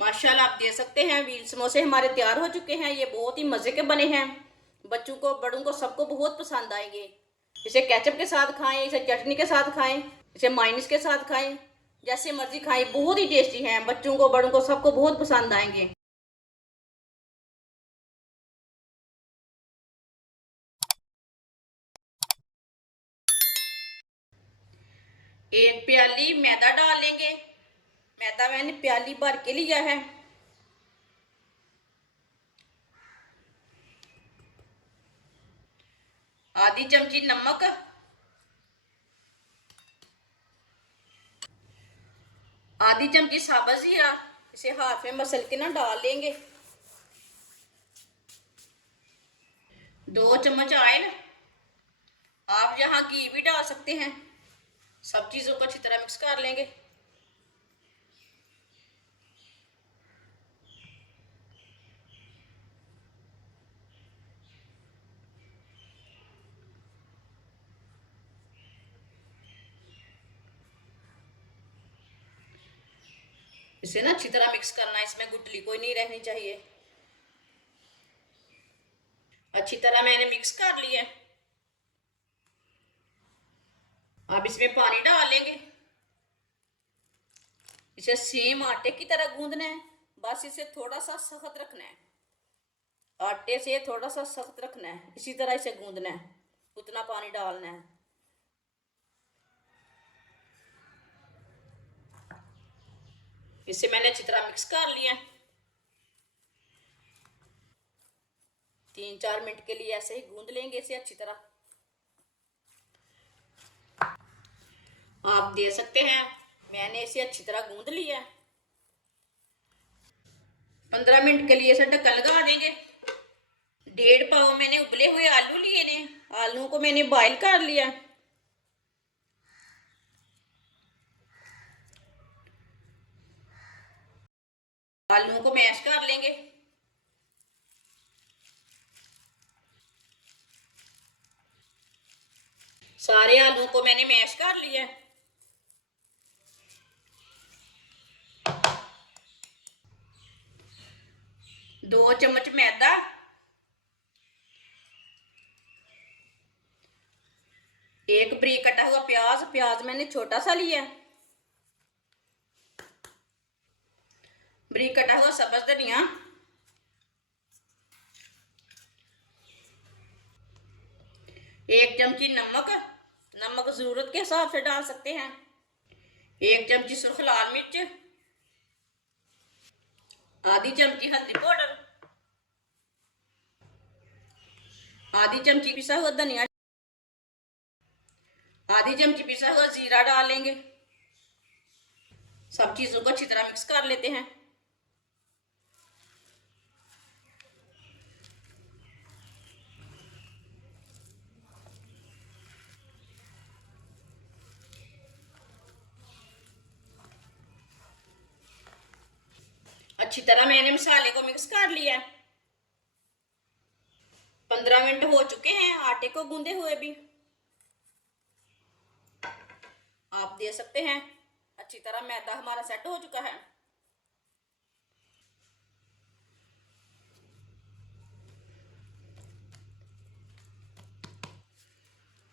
माशाल्लाह आप देख सकते हैं व्हील समोसे हमारे तैयार हो चुके हैं। ये बहुत ही मज़े के बने हैं। बच्चों को बड़ों को सबको बहुत पसंद आएंगे। इसे केचप के साथ खाएं, इसे चटनी के साथ खाएं, इसे माइनस के साथ खाएं, जैसे मर्जी खाएं। बहुत ही टेस्टी हैं। बच्चों को बड़ों को सबको बहुत पसंद आएंगे। एक प्याली मैदा डाल लेंगे। मैदा मैंने प्याली भर के लिया है। आधी चमची नमक, आधी चमची साबुत जीरा, इसे हाथ में मसल के ना डाल लेंगे। 2 चम्मच ऑयल, आप यहाँ घी भी डाल सकते हैं। सब चीज़ों को अच्छी तरह मिक्स कर लेंगे। इसे ना अच्छी तरह मिक्स करना है, इसमें गुठली कोई नहीं रहनी चाहिए। अच्छी तरह मैंने मिक्स कर लिया। अब इसमें पानी डाल लेंगे। इसे सेम आटे की तरह गूंदना है, बस इसे थोड़ा सा सख्त रखना है। आटे से थोड़ा सा सख्त रखना है, इसी तरह इसे गूंदना है। उतना पानी डालना है। इसे मैंने अच्छी तरह मिक्स कर लिया। 3-4 मिनट के लिए ऐसे ही गूंद लेंगे इसे अच्छी तरह। आप दे सकते हैं मैंने इसे अच्छी तरह गूंद लिया। 15 मिनट के लिए इसे ढक्कन लगा देंगे। 1.5 पाव मैंने उबले हुए आलू लिए ने। आलू को मैंने बॉईल कर लिया। आलू को मैश कर लेंगे। सारे आलू को मैंने मैश कर लिया। दो चम्मच मैदा, 1 बारीक कटा हुआ प्याज, प्याज मैंने छोटा सा लिया। बारीक कटा हुआ सब्ज धनिया, 1 चमची नमक, नमक जरूरत के हिसाब से डाल सकते हैं। 1 चमची सुर्ख लाल मिर्च, आधी चमची हल्दी पाउडर, आधी चमची पिसा हुआ धनिया, आधी चमची पिसा हुआ जीरा डाल लेंगे। सब चीजों को अच्छी तरह मिक्स कर लेते हैं। अच्छी तरह मैंने मसाले को मिक्स कर लिया। 15 मिनट हो चुके हैं आटे को गूंदे हुए भी। आप दे सकते हैं अच्छी तरह मैदा हमारा सेट हो चुका है।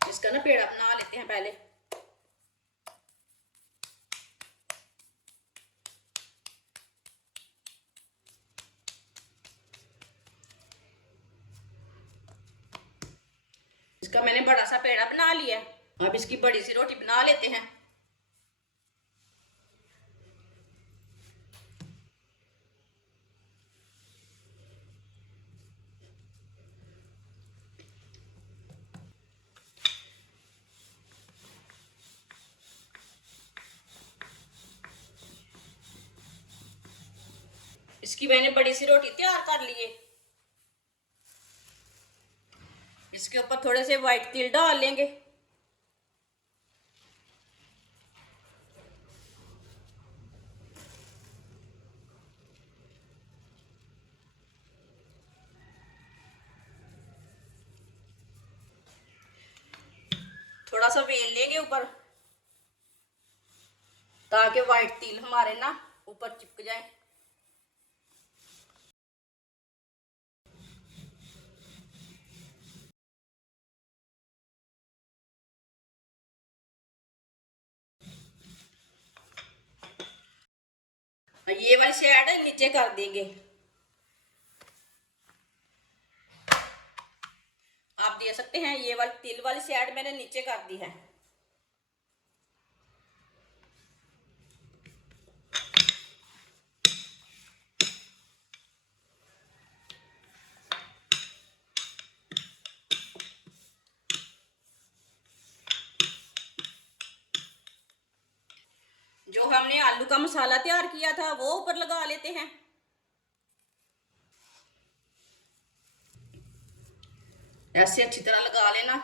इसका ना पेड़ा बना लेते हैं पहले। इसका मैंने बड़ा सा पेड़ा बना लिया। अब इसकी बड़ी सी रोटी बना लेते हैं। इसकी मैंने बड़ी सी रोटी तैयार कर ली है। इसके ऊपर थोड़े से व्हाइट तिल डाल लेंगे। थोड़ा सा वेल लेंगे ऊपर, ताकि व्हाइट तिल हमारे ना ऊपर चिपक जाए। ये वाली साइड नीचे कर देंगे। आप दे सकते हैं ये वाली तिल वाली साइड मैंने नीचे कर दी है। जो हमने आलू का मसाला तैयार किया था वो ऊपर लगा लेते हैं। ऐसे अच्छी तरह लगा लेना।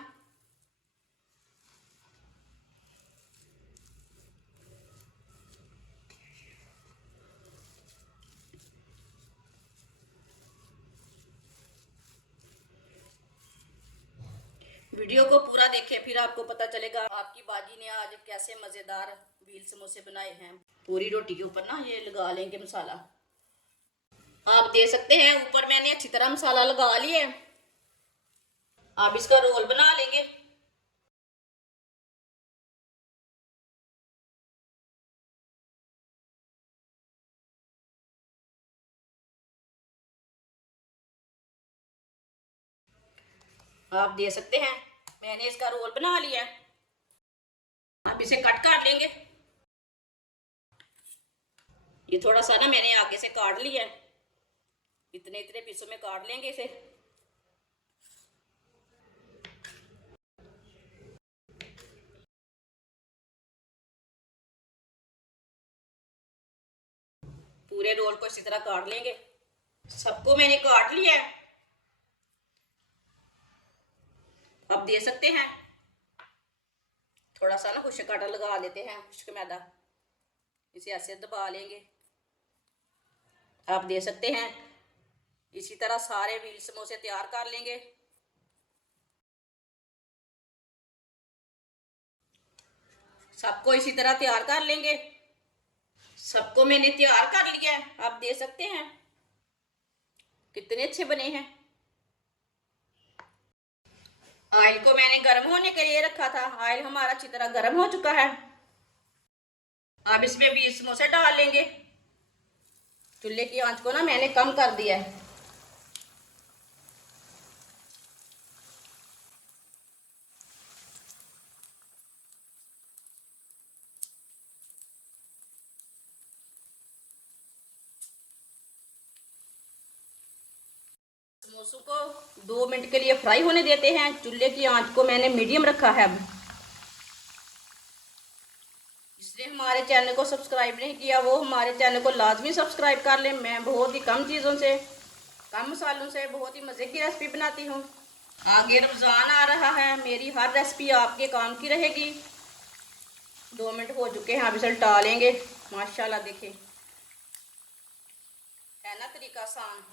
वीडियो को पूरा देखें, फिर आपको पता चलेगा आपकी बाजी ने आज कैसे मज़ेदार व्हील समोसे बनाए हैं। पूरी रोटी के ऊपर ना ये लगा लेंगे मसाला। आप दे सकते हैं ऊपर मैंने अच्छी तरह मसाला लगा लिया है। आप इसका रोल बना लेंगे। आप दे सकते हैं मैंने इसका रोल बना लिया है। आप इसे कट कर लेंगे। ये थोड़ा सा ना मैंने आगे से काट लिया है, इतने इतने पीसों में काट लेंगे इसे। पूरे रोल को इसी तरह काट लेंगे। सबको मैंने काट लिया है। अब दे सकते हैं थोड़ा सा ना खुश्क आटा लगा लेते हैं, खुश्क मैदा, इसे ऐसे दबा लेंगे। आप दे सकते हैं इसी तरह सारे व्हील समोसे तैयार कर लेंगे। सबको इसी तरह तैयार कर लेंगे। सबको मैंने तैयार कर लिया है। आप दे सकते हैं कितने अच्छे बने हैं। ऑयल को मैंने गर्म होने के लिए रखा था। ऑयल हमारा अच्छी तरह गर्म हो चुका है। अब इसमें 20 समोसे डाल लेंगे। चूल्हे की आंच को ना मैंने कम कर दिया है। समोसों को 2 मिनट के लिए फ्राई होने देते हैं। चूल्हे की आंच को मैंने मीडियम रखा है। अब इसलिए हमारे चैनल को सब्सक्राइब नहीं किया वो हमारे चैनल को लाजमी सब्सक्राइब कर लें। मैं बहुत ही कम चीज़ों से, कम मसालों से बहुत ही मज़े की रेसिपी बनाती हूँ। आगे रमज़ान आ रहा है, मेरी हर रेसिपी आपके काम की रहेगी। 2 मिनट हो चुके हैं, अब इसे उल्टा लेंगे। माशाल्लाह देखें, है ना तरीका आसान।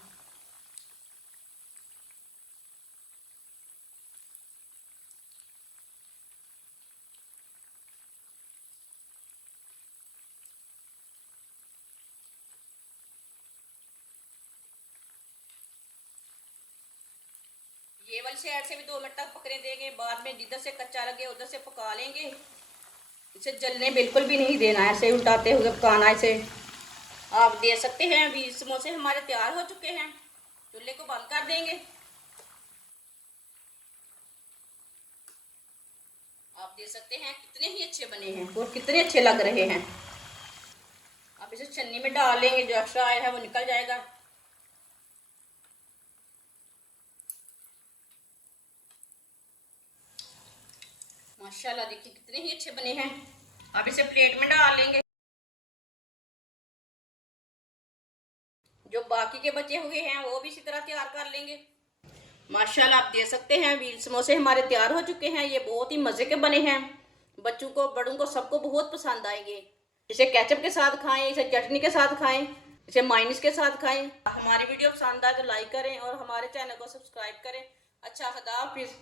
ये वाली साइड से भी 2 मिनट तक पकने देंगे। बाद में जिधर से कच्चा लगे उधर से पका लेंगे। इसे जलने बिल्कुल भी नहीं देना है, ऐसे उल्टाते हुए पकाना है इसे। आप दे सकते हैं 20 समोसे हमारे तैयार हो चुके हैं। चूल्हे को बंद कर देंगे। आप दे सकते हैं कितने ही अच्छे बने हैं और कितने अच्छे लग रहे हैं। आप इसे छन्नी में डाल लेंगे, जो एक्स्ट्रा ऑयल है वो निकल जाएगा। माशाल्लाह देखिए कितने ही अच्छे बने हैं। अब इसे प्लेट में डाल लेंगे। जो बाकी के बचे हुए हैं वो भी इसी तरह तैयार कर लेंगे। माशाल्लाह आप दे सकते हैं व्हील समोसे हमारे तैयार हो चुके हैं। ये बहुत ही मज़े के बने हैं। बच्चों को, बड़ों को, सबको बहुत पसंद आएंगे। इसे केचप के साथ खाएं, इसे चटनी के साथ खाएं, इसे मायोनीज के साथ खाएं। हमारी वीडियो पसंद आए तो लाइक करें और हमारे चैनल को सब्सक्राइब करें। अच्छा, खुदा हाफिज़।